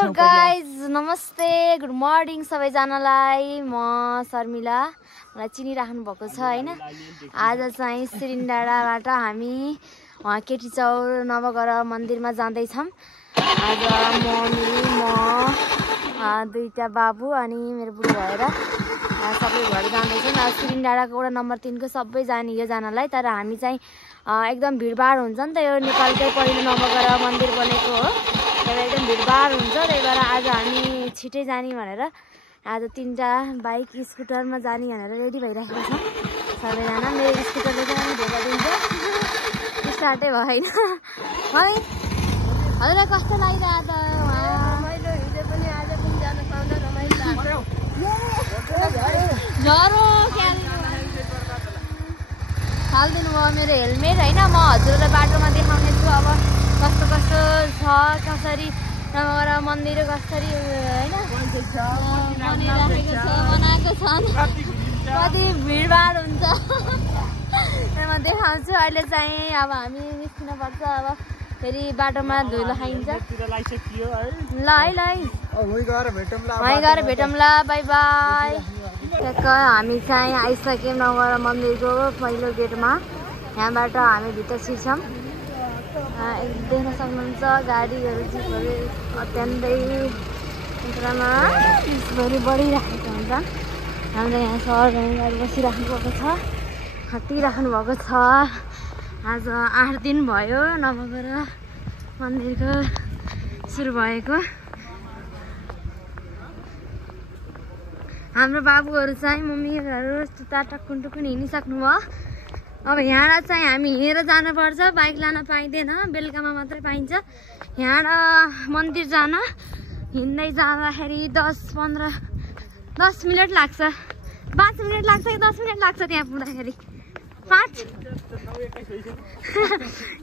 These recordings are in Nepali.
हेलो गाइज नमस्ते गुड मर्निङ सबैजनालाई म शर्मिला मलाई चिनिराख्नु भएको छ हैन आज चाहिँ सिरिन्डाडाबाट हामी केटी चौर नवग्रह मन्दिरमा जाँदै छौं आज मम्मी म दुईटा बाबु अनि मेरो बुढी भएर सबै घर जाँदै छौं सिरिन्डाडाको वडा नम्बर 3 को सबै जाने यो जानलाई तर हामी चाहिँ एकदम भिडभाड हुन्छ नि त यो नेपालकै पहिलो नवग्रह मन्दिर बनेको हो एकदम भिडभाड हुन्छ त्यही भएर आज हामी छिटै जाने भनेर आज 3टा बाइक स्कुटरमा जाने भनेर रेडी भइराखेको छौं सबैजना मेरो स्कुटरले चाहिँ ढोका दिन्छ स्टार्टै भएन है हजुरलाई कस्तो लाग्यो रमाइलो हिजो पनि आज पनि जान पाउँदा रमाइलो लाग्यो झरो हाल्दिनु भयो मेरो हेलमेट हैन म हजुरलाई बाटोमा देखाउने छु अब कस्तो कस्तो छ कसरी नवग्रह मन्दिर कसरी हैन बनाएको छ कति भिडभाड हुन्छ म देखाउँछु अहिले चाहिँ अब हामी निस्किन पर्छ अब फेरि बाटोमा धुलो खाइन्छ ल है वहीँ गएर भेटौँला बाई बाई ठ्याक्क हामी चाहिँ आइसक्यौँ नवग्रह मन्दिरको पहिलो गेटमा यहाँबाट हामी भित्र छिर्छौँ देख्न सक्नुहुन्छ गाडीहरू जिपहरू अत्यन्तै मात्रामा रिसभरि बढिराखेको हुन्छ हाम्रो यहाँ सहरमा गाडी बसिराख्नु भएको छ खटिराख्नु भएको छ आज 8 दिन भयो नवग्रह मन्दिरको सुरु भएको हाम्रो बाबुहरू चाहिँ मम्मीहरू टुकुन हिँडिसक्नु भयो अब यहाँ चाहिँ हामी हिँडेर जानुपर्छ बाइक लान पाइँदैन बेलुकामा मात्रै पाइन्छ यहाँ मन्दिर जान हिँड्दै जाँदाखेरि 10 मिनट लाग्छ 5 मिनट लाग्छ कि 10 मिनट लाग्छ त्यहाँ पुग्दाखेरि 5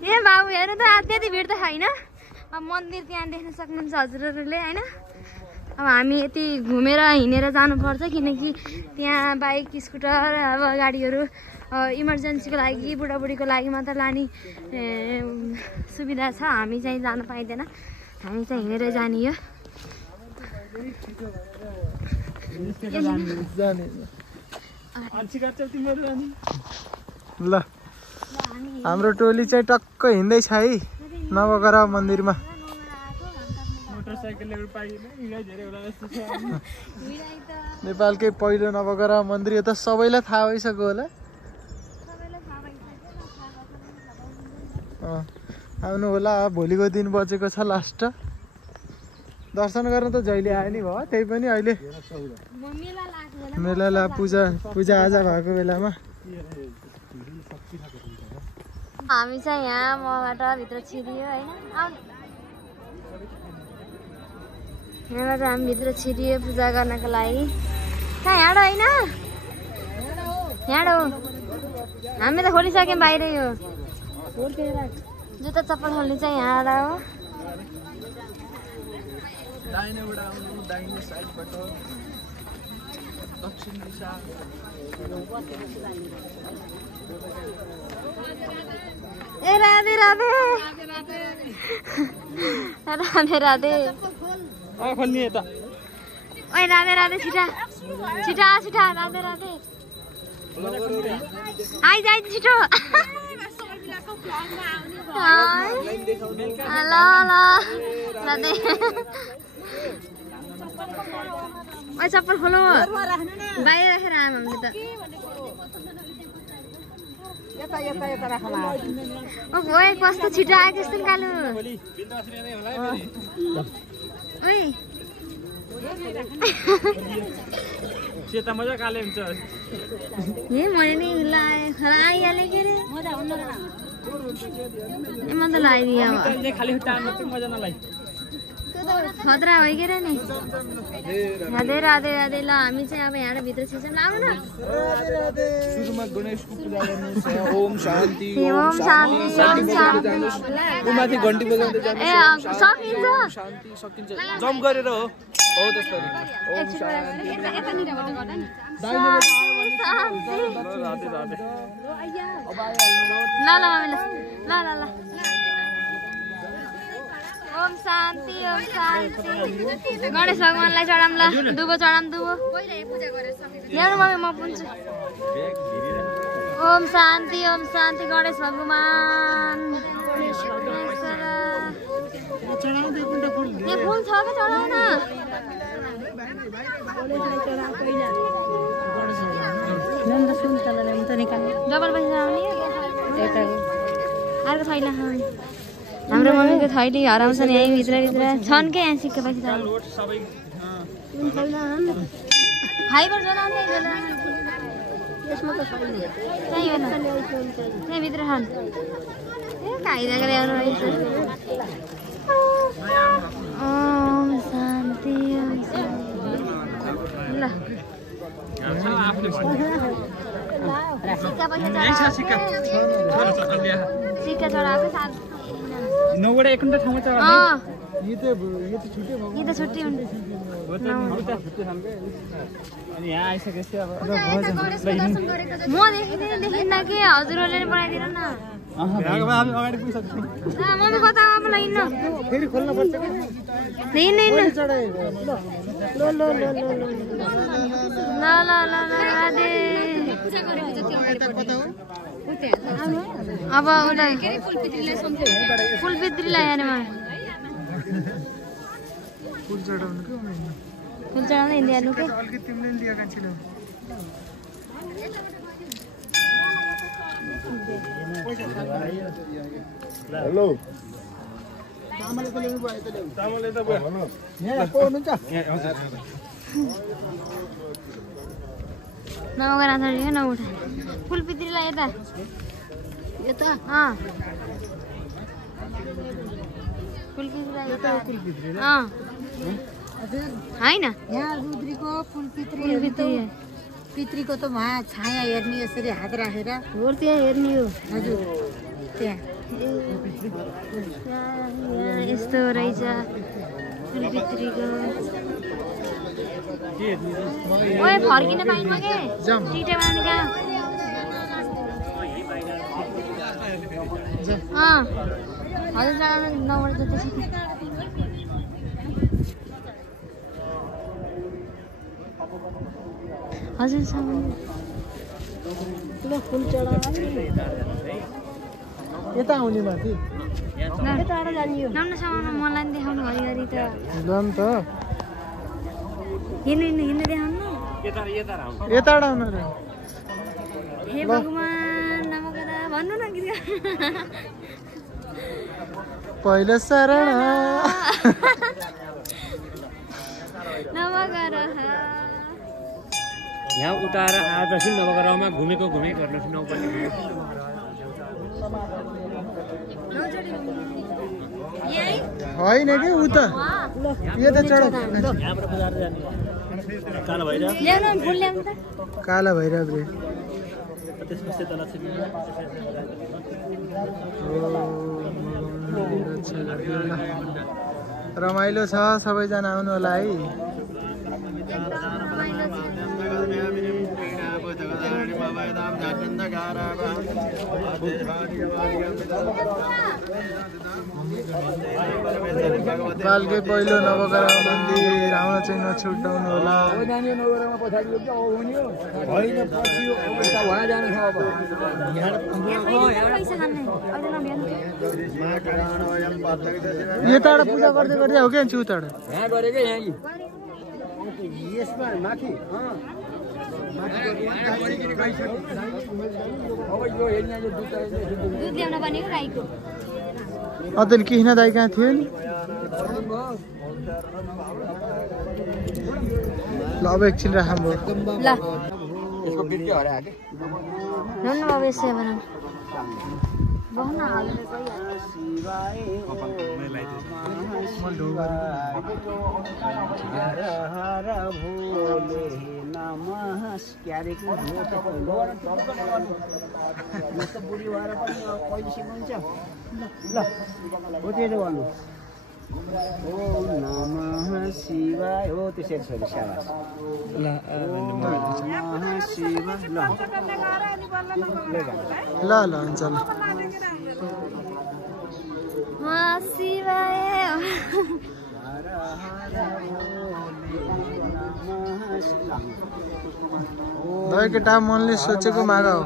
ए बाबु हेर्नु त त्यति भिड त छैन अब मन्दिर त्यहाँ देख्न सक्नुहुन्छ हजुरहरूले हैन अब हामी यति घुमेर हिँडेर जानुपर्छ किनकि त्यहाँ बाइक स्कुटर अब गाडीहरू इमर्जेन्सीको लागि बुढाबुढीको लागि मात्र लाने सुविधा छ हामी चाहिँ जान पाइँदैन हामी चाहिँ हिँडेर जाने हो ल हाम्रो टोली चाहिँ टक्क हिँड्दैछ है नवग्रह मन्दिरमा नेपालकै पहिलो नवग्रह मन्दिर यो त सबैलाई थाहा भइसक्यो होला आउनु होला भोलिको दिन बचेको छ लास्ट दर्शन गर्न त जहिले आए नि भयो त्यही पनि अहिले मेला पूजा आजा भएको बेलामा हामी चाहिँ यहाँ मबाट भित्र छिरियो हैन यहाँबाट हामी भित्र छिरियो पूजा गर्नको लागि कहाँ यहाँ होइन यहाँ हामी त खोलिसक्यौँ बाहिरै हो जुत्ता चप्पल खोल्ने चाहिँ यहाँ हो ए राधे राधे राधे राधे खोल्ने त ओए राधे राधे छिटा छिटा छिटा राधे राधे आइ जाइ छिटो ल ल राधे ओए चप्पल खोलो बाहिर राखेर आम हामीले त ओए कस्तो छिटो आएको यस्तो कालो ओए सेता मजा काले हुन्छ ए मैले नि आइहाले के रे म त लगाइदिएँ अब खाली मजा नलाइ खतरा भइगेर नि राधे राधे राधे ल हामी चाहिँ अब यहाँ भित्र छिर्छौँ आउनु न सुरुमा गणेशको पूजा गर्नु ओम शान्ति ओम शान्ति ओम शान्ति माथि घण्टी बजाउँदै जानु ए सकिन्छ शान्ति सकिन्छ जम्प गरेर हो त्यसरी ओम शान्ति राधे राधे ल ल मम्मी ल ल ल ओम शान्ति ओम शान्ति गणेश भगवानलाई चढाम ल दुबो चढाम दुबो ल्याउनु मम्मी म पुन्छु ओम शान्ति गणेश भगवान यहाँ फुल छ कि चढाउन डबल पैसा आउने अर्को थैला हाम्रो मम्मीको थैली हराउँछ नि यहीँ भित्र छन् के यहाँ सिक्के पैसा फाइबर जलाउने त्यही भित्र छन् ए खाइदिएको ल्याउनु रहेछ ओम शान्ति ल सिक्का चढाएको साथ नौवटा एकन्टा ठाउँमा चढाउने यो त छुट्टी हुन्छ अनि यहाँ आइसकेपछि अब म देखिन्न के हजुरहरूले बनाइदिनु न अगाडि पुगिसक्छु मम्मी कता मलाई हिँड्नु फेरि खोल्नु पर्छ हिँड्नु अब फुलपित्रीलाई हेर्नेमा फुल चढाउनु फुल चढाउनु हिँड्दै हाल्नु के अलिकति तिमीले नि दिएका छैनौ हेलो चामल यता भयो यहाँ को हुनुहुन्छ नमगर आँथाडी नउठा फुलपित्रीलाई यता यता फुलपित्रीलाई यता होइन यहाँ रुद्रीको पितृको त वहाँ छाया हेर्ने यसरी हात राखेर हो त्यहाँ हेर्ने हो हजुर त्यहाँ यस्तो रहेछ फुलपित्रीको ओए फर्किन पाइन्न के टिटे बनाउने कहाँ हजुर चढाउनु नबाट जति छ हजुर फुल चढाउनु यता आउने माथि नम्नसम्म मलाई पनि देखाउनु घरिघरि त ल नि त हिँड्नु देखाउनु यता आउनु रे हे भगवान नमकर भन्नु न गीत पहिलो शरण नमकर यहाँ उताएर आएपछि नवग्रहमा घुमेको गर्नुहोस् नौपाने होइन कि उता यो त चढ काला भैरव रे रमाइलो छ सबैजना आउनु होला है बालकै पहिलो नवग्रह मन्दिर आउन चाहिँ नछुटाउनु होला यताबाट पूजा गर्दै गर्दै हो क्या उताबाट अझ कृष्ण दाई कहाँ थियो नि ल अब एकछिन राखौँ ल बाबु यसै बनाऊ बहुना ओम नमः शिवाय हो त्यसरी छोरी शाबाश ल नमः शिवाय ल ल हुन्छ ल शिवाय दही केटा मनले सोचेको माग हो।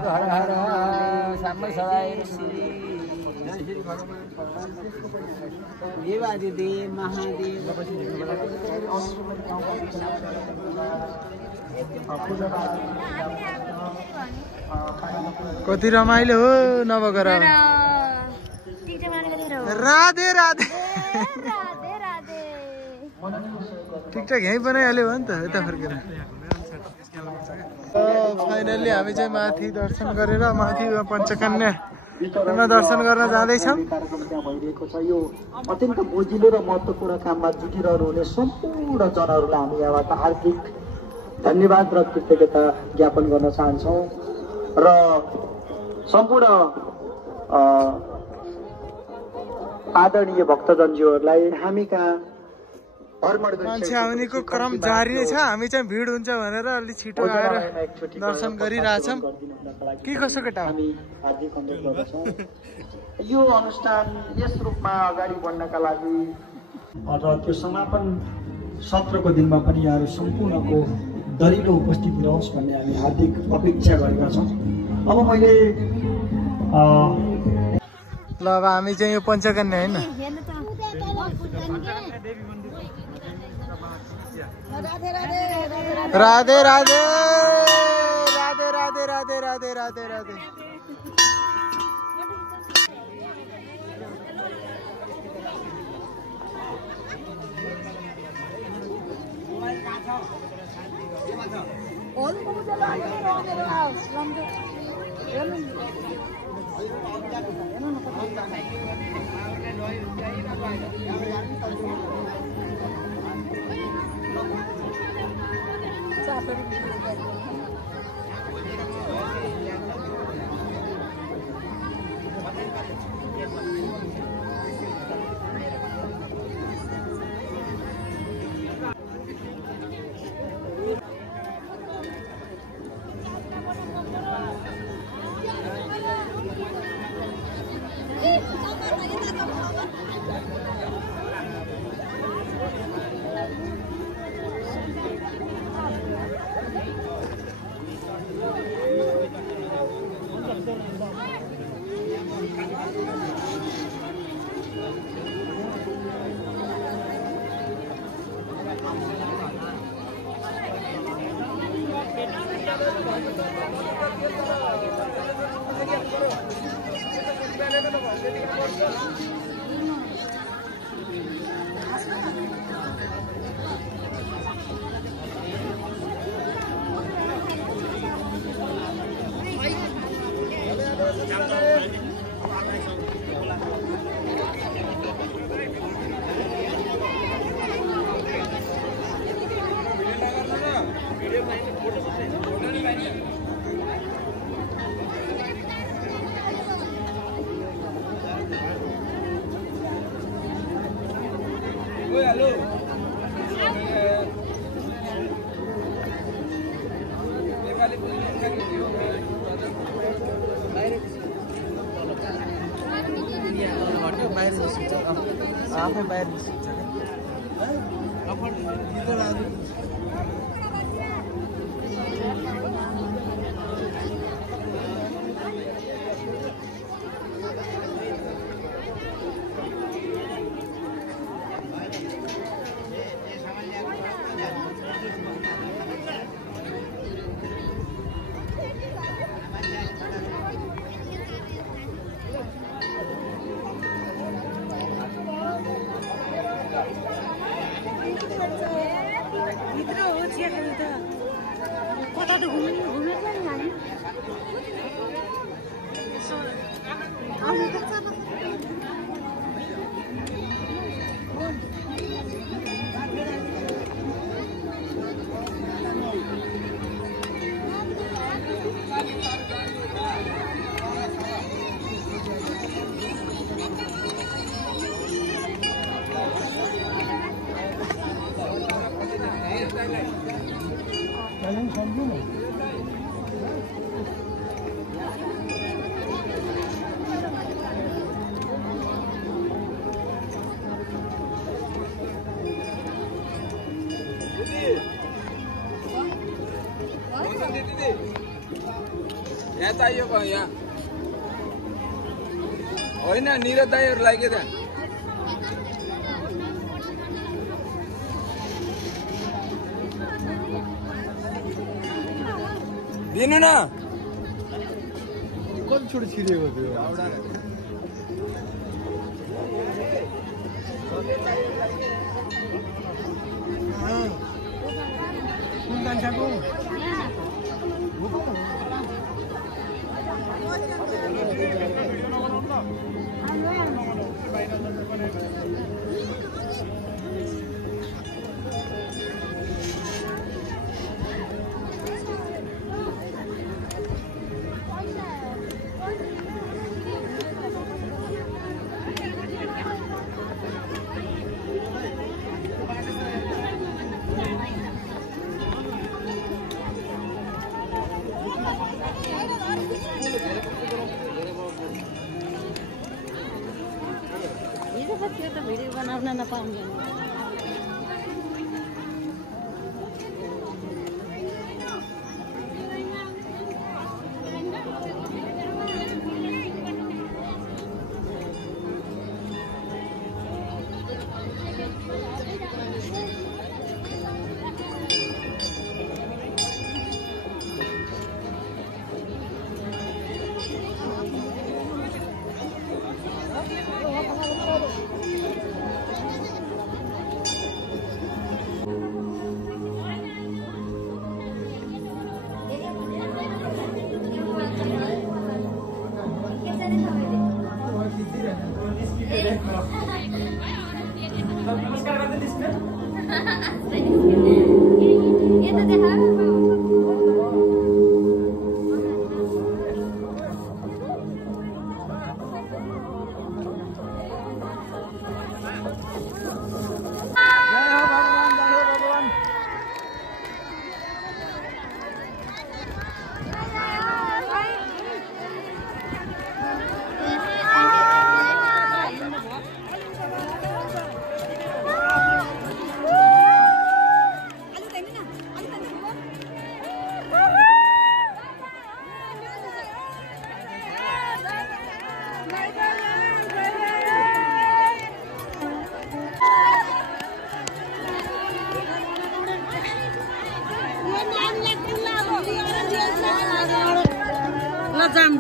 कति रमाइलो हो नबगर। राधे राधे टिकटक यहीँ बनाइहाल्यो भयो नि त यता फर्केर। फाइनल्ली हामी चाहिँ माथि दर्शन गरेर माथि पञ्चकन्या दर्शन गर्न जाँदैछौँ। यो अत्यन्त बोजिलो र महत्त्वपूर्ण काममा जुटिरहनु हुने सम्पूर्ण जनहरूलाई हामी यहाँबाट हार्दिक धन्यवाद र कृतज्ञता ज्ञापन गर्न चाहन्छौँ र सम्पूर्ण आदरणीय भक्तजनज्यूहरूलाई हामी कहाँ मान्छे आउनेको क्रम जारी नै छ। हामी चाहिँ भिड हुन्छ भनेर अलि छिटो आएर दर्शन गरिरहेछौँ। के कसो केटा हो? हार्दिक अनुरोध गर्दछौँ यो अनुष्ठान यस रूपमा अगाडि बढ्नका लागि र त्यो समापन सत्रको दिनमा पनि यहाँहरू सम्पूर्णको दरिलो उपस्थिति रहोस् भन्ने हामी हार्दिक अपेक्षा गरेका छौँ। अब मैले ल अब हामी चाहिँ यो पञ्चकन्या होइन राधे राधे राधे राधे राधे राधे राधे राधे। आफै बाहिर निस्किन्छ यहाँ चाहिएको यहाँ होइन निरज दाईहरूलाई के त्यहाँ दिनु न कति छोटो छिरेको थियो त्यो त भिडियो बनाउन नपाउँदैन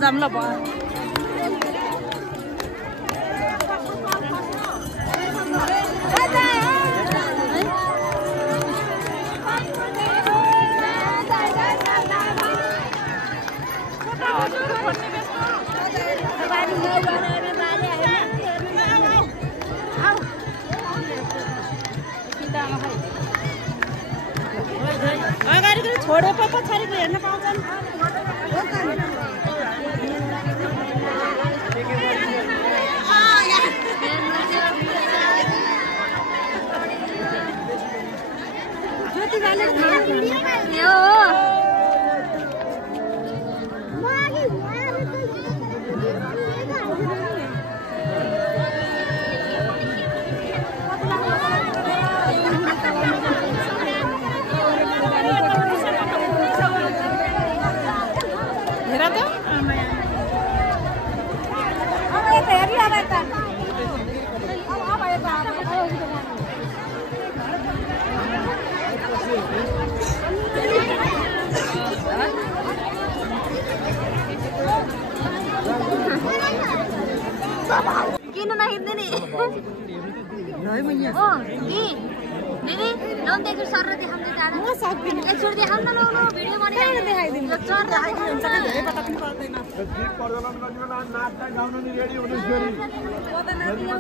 जाम ल भयो अगाडिको छोडेको पछाडिको हेर्न पाउँछन् किन नहिँड्ने नि दिदी लोन देखेर सर देखाउनु टाढा एकचोटि देखाउन न लो भिडियो बनाएर देखाइदिनु चर देखाइदिन्छ नि धेरै पत्ता पनि पर्दैन गीत प्रदर्शन गर्न नाच्न गाउन नि रेडी हुनुस् फेरि पता नदिनु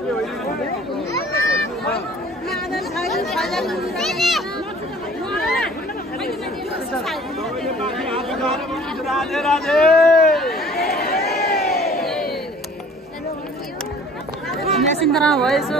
राधे राधे सिन्दरा भएछु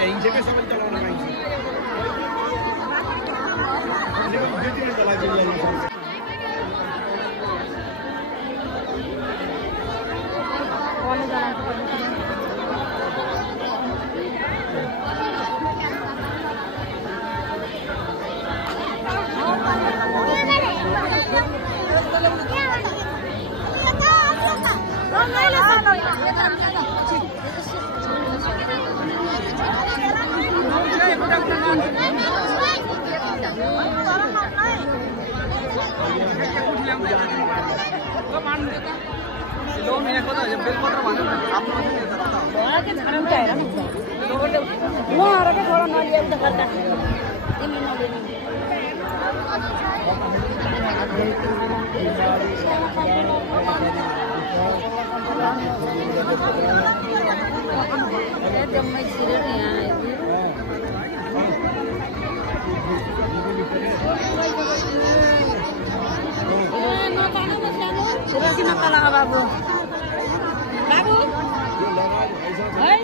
भ्याइन्छ सबै चलाउन पाइन्छ बाबु बाबु है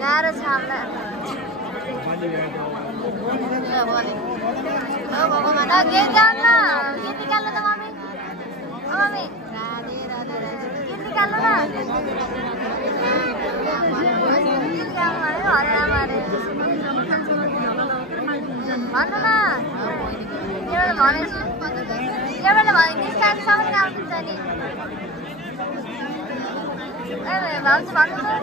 गाह्रो छ हामीलाई भगवान के जान्न के निकाल्नु त मम्मी मम्मी के निकाल्नु न भन्नु न एउटाले भनेछु एउटाले भने डिस्काउन्टसम्म आउँछ नि ए भाउजू भन्नु त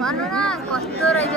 भन्नु न कस्तो रहेछ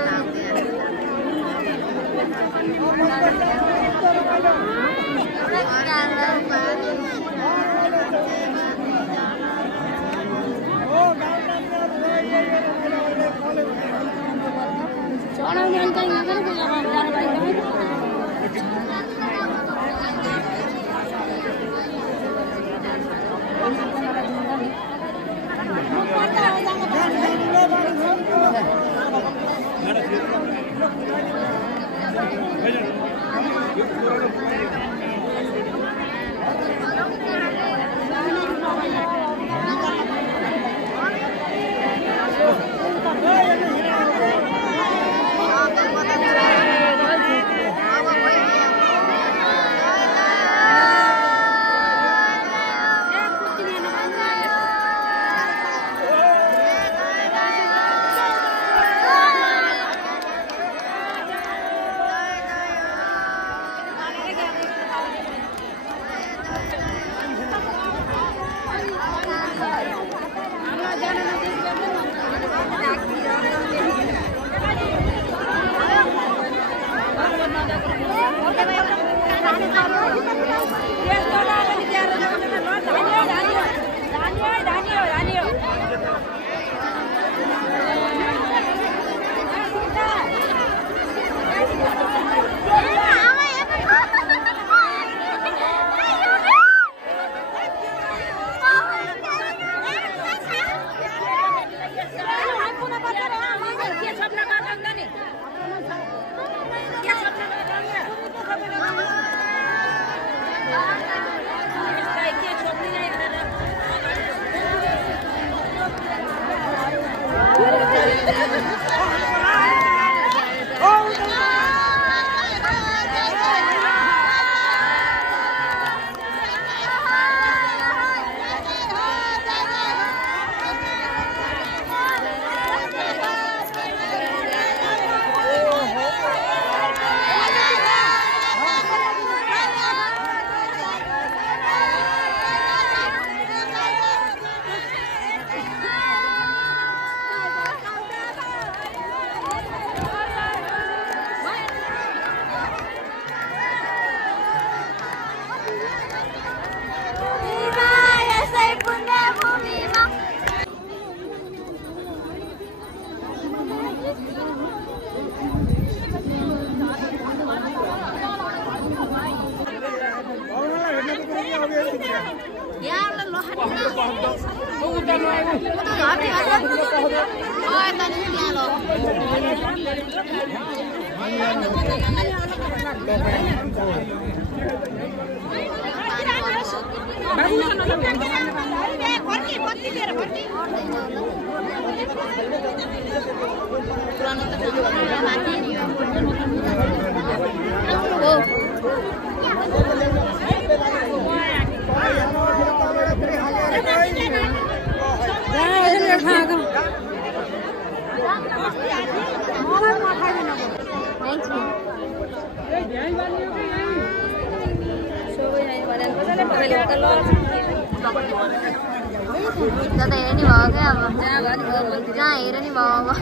जता हेर्ने भयो क्या अब जहाँ हेर नि भयो अब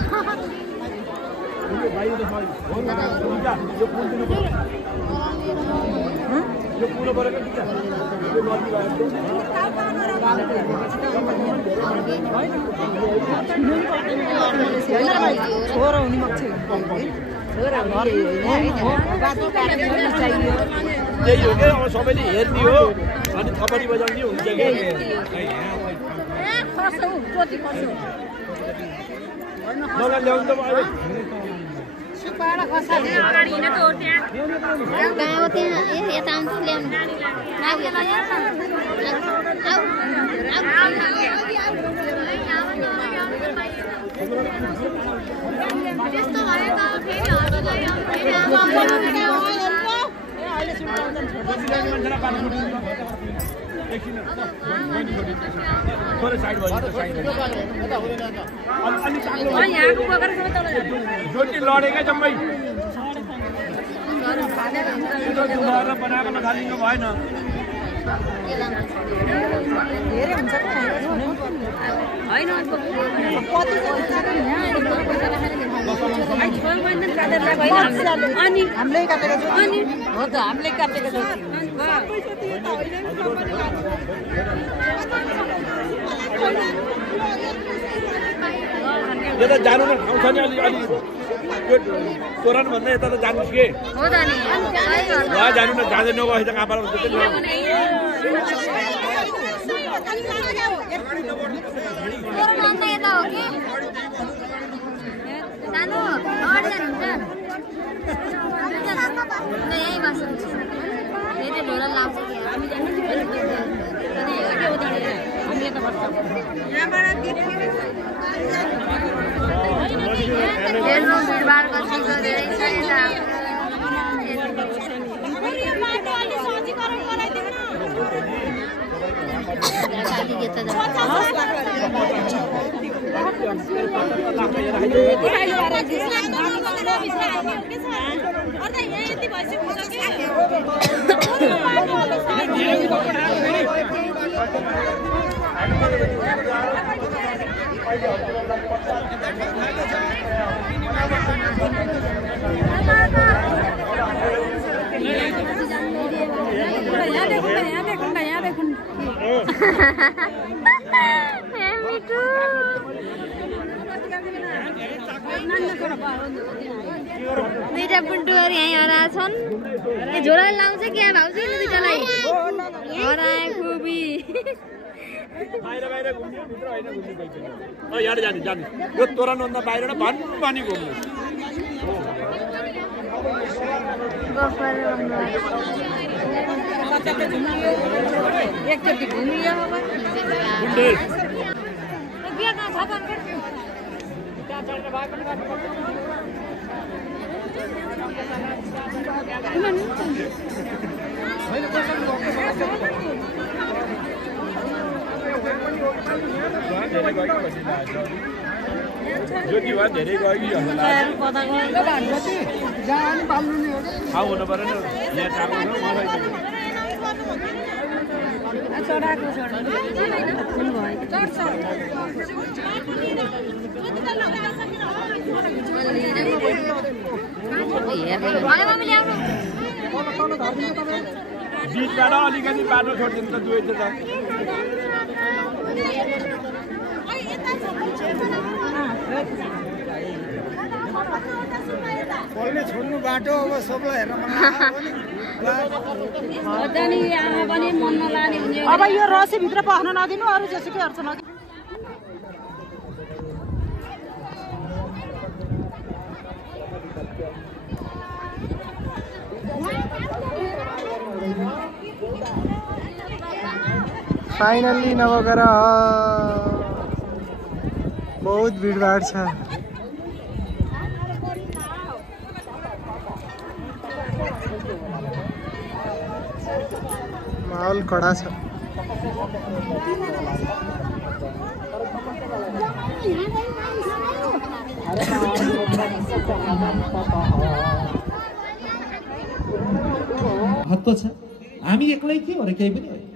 त्यही हो क्या अब सबैले हेर्ने हो अनि थपडी बजाउने हुन्छ मलाई ल्याउनु त भयो ज्योति लडेकै जम्मै बनाएको नखालिनु भएन यता जानु न ठाउँ छ नि अलि त्यो तोरण भन्दा यता त जानुहोस् के जानु न जाँदै नगएपछि त कहाँ पारा कि के त दुईटा बुन्टुहरू यहीँ हराए छन् झोला लाउँछ क्या भाउजू दुईटालाई हराए खुबी यो तोरणभन्दा बाहिर भनी घुम्नु एकचोटि घुमियो ज्योति भए धेरै गयो कि ठाउँ हुनु पऱ्यो नि यहाँ टाढो बिचबाट अलिकति बाटो छोडिदिनु त दुवैतिर पहिले छोड्नु बाटो अब सबलाई हेर्न अब यो रसी भित्र पस्न नदिनु अरू जेसुकै हर्छ नदिनु फाइनली नवग्रह बहुत भिडभाड छ माहौल कडा छ महत्त्व छ हामी एक्लै के हो र केही पनि होइन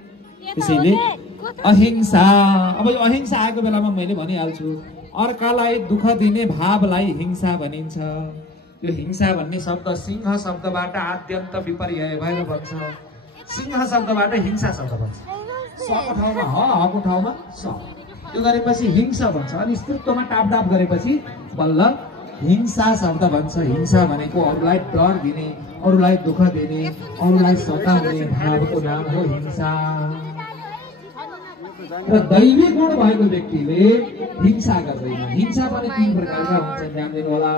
त्यसैले अहिंसा अब यो अहिंसा आएको बेलामा मैले भनिहाल्छु अर्कालाई दुःख दिने भावलाई हिंसा भनिन्छ यो हिंसा भन्ने शब्द सिंह शब्दबाट आद्यन्त विपर्य भएर बन्छ सिंह शब्दबाट हिंसा शब्द बन्छ सको ठाउँमा हको ठाउँमा स त्यो गरेपछि हिंसा भन्छ अनि स्त्रीत्वमा टापटाप गरेपछि बल्ल हिंसा शब्द भन्छ हिंसा भनेको अरूलाई डर दिने अरूलाई दुःख दिने अरूलाई सताउने भावको नाम हो हिंसा र दैवी गुण भएको व्यक्तिले हिंसा गर्दैन हिंसा पनि तीन प्रकारका हुन्छन् ध्यान दिनु होला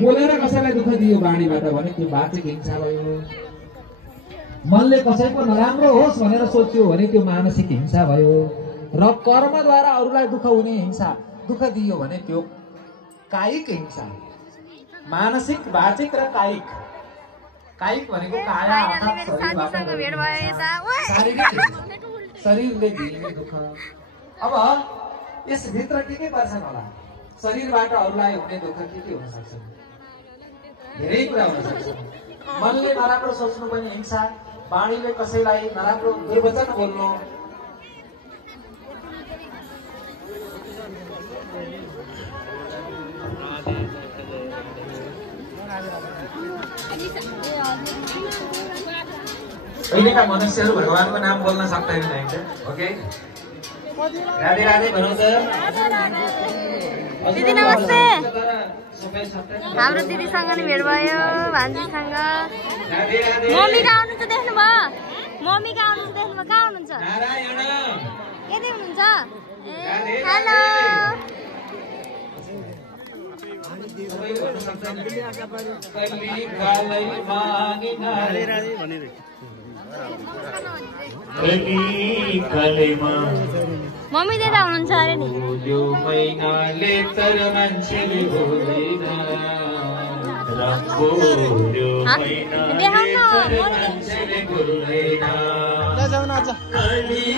बोलेर कसैलाई दुःख दियो बाणीबाट भने त्यो वाचिक हिंसा भयो मनले कसैको नराम्रो होस् भनेर सोच्यो भने त्यो मानसिक हिंसा भयो र कर्मद्वारा अरूलाई दुःख हुने हिंसा दुःख दियो भने त्यो कायिक हिंसा मानसिक वाचिक र कायिक कायिक भनेको काया अर्थात् शरीरले दिने दुःख अब यसभित्र के पर्छन् होला शरीरबाट अरूलाई हुने दुःख के हुन सक्छ धेरै कुरा हुन सक्छ मनले नराम्रो सोच्नु पनि हिंसा बाणीले कसैलाई नराम्रो दुर्वचन बोल्नु अहिलेका मनुष्यहरू भगवानको नाम बोल्न सक्दैनन् ओके राधे राधे भनौँ त दिदी नमस्ते हाम्रो दिदीसँग नि भेट भयो भान्जीसँग मम्मी कहाँ हुनुहुन्छ देख्नुभयो मम्मी कहाँ हुनुहुन्छ देख्नुभयो कहाँ हुनुहुन्छ यतै हुनुहुन्छ हेलो मम्मी त्यता हुनुहुन्छ अरे नि नाच कली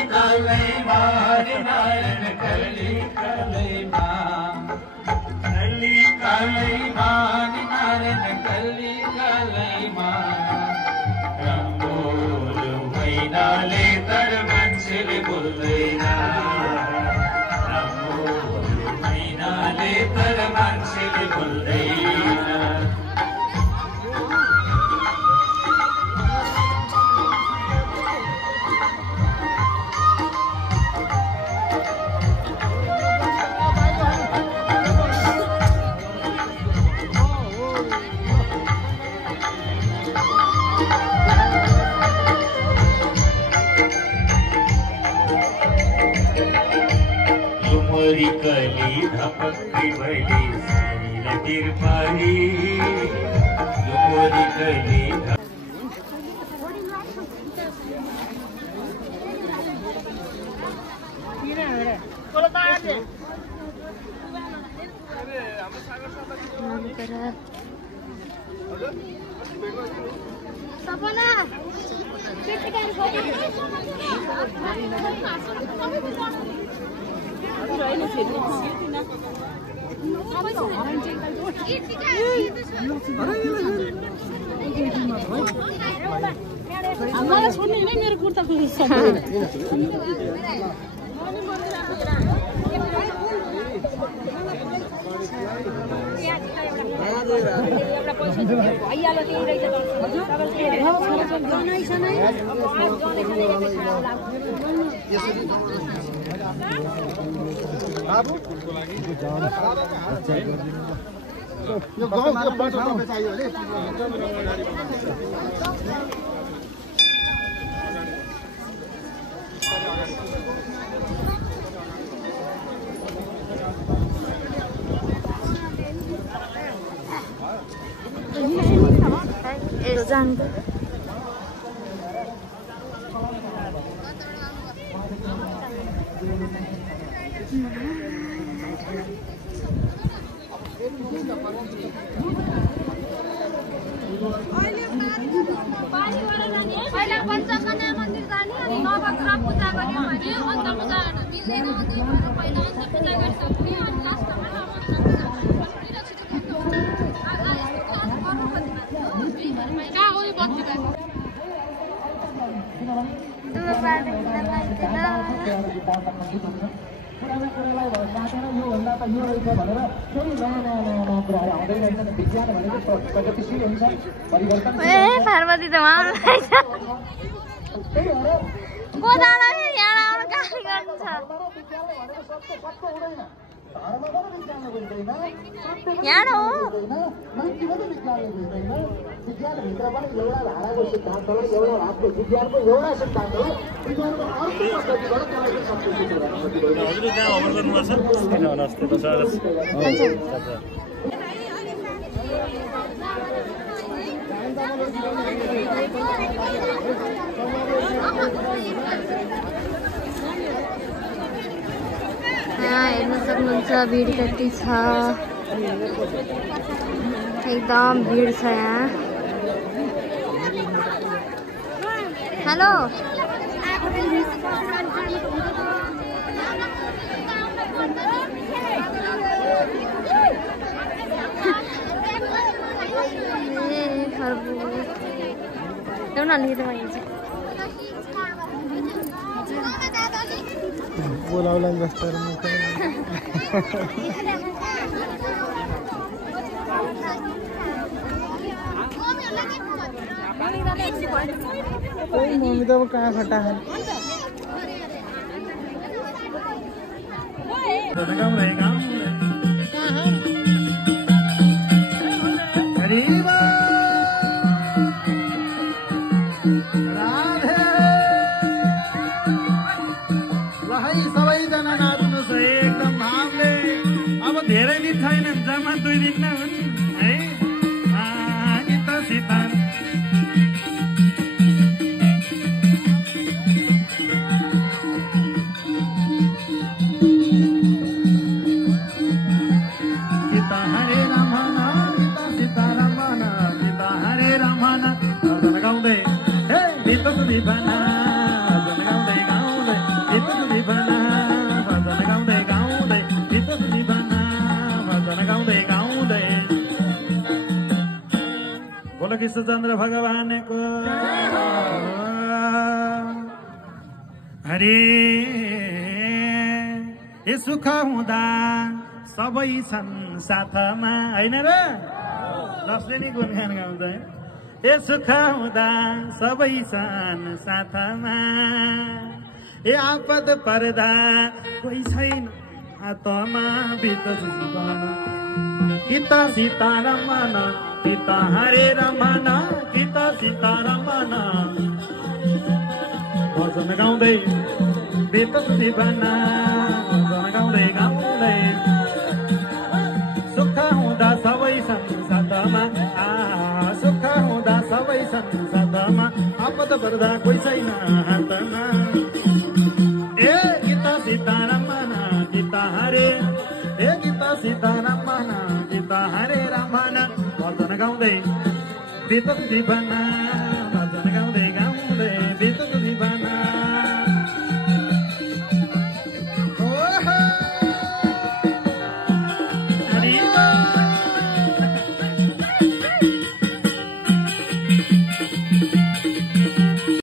धपक्की बड़ी साइल तिरपारी लोरी कली सपना मलाई छोड्ने होइन मेरो कुर्ता यो गाउँ यो बाटो तपाईँ चाहियो भने पहिला पञ्चकन्या मन्दिर जाने अनि नवग्रह पूजा गर्यो भने अन्त पूजा गर्न मिल्दैन पहिला अन्त पूजा गरिसक्ने अनि लास्टमा नवग्रह पूजा कहाँ हो यो बत्ती पार्वती त यहाँ आउनु गाली गर्छ यहाँ हो हेर्न सक्नुहुन्छ भिड कति छ एकदम भिड छ यहाँ हेलो एउटा लिएर बोलाउला जस्तो मम्मी त अब कहाँ खट्टा खाने सबैजना नाच्नुहोस् है एकदम भावले अब धेरै दिन छैन जम्मा 2 दिन नै हुन् है गीत सीता सीता हरे रमना सीता सीता रमना सीता हरे रमना गाउँदै हे गीत सुनि बना कृष्णचन्द्र भगवानको हरे ए सुख हुँदा सबै छन् साथमा हैन र जसले नि गुणगान गाउँछ ए सुख हुँदा सबै छन् साथमा ए आपद पर्दा कोही छैन हातमा बित्छ जीवन गीत सीता रमन गीत हरे रमन गीत सीता रमन भजन गाउँदै बित्छ जीवन भजन गाउँदै गाउँदै सुख हुँदा सबै संसारमा सुख हुँदा सबै संसारमा आपद पर्दा कोही छैन हातमा ए गीत सीता रमन गीत हरे ए गीत सीता रमन गीत हरे रमन भजन गाउँदै बित्छ जीवन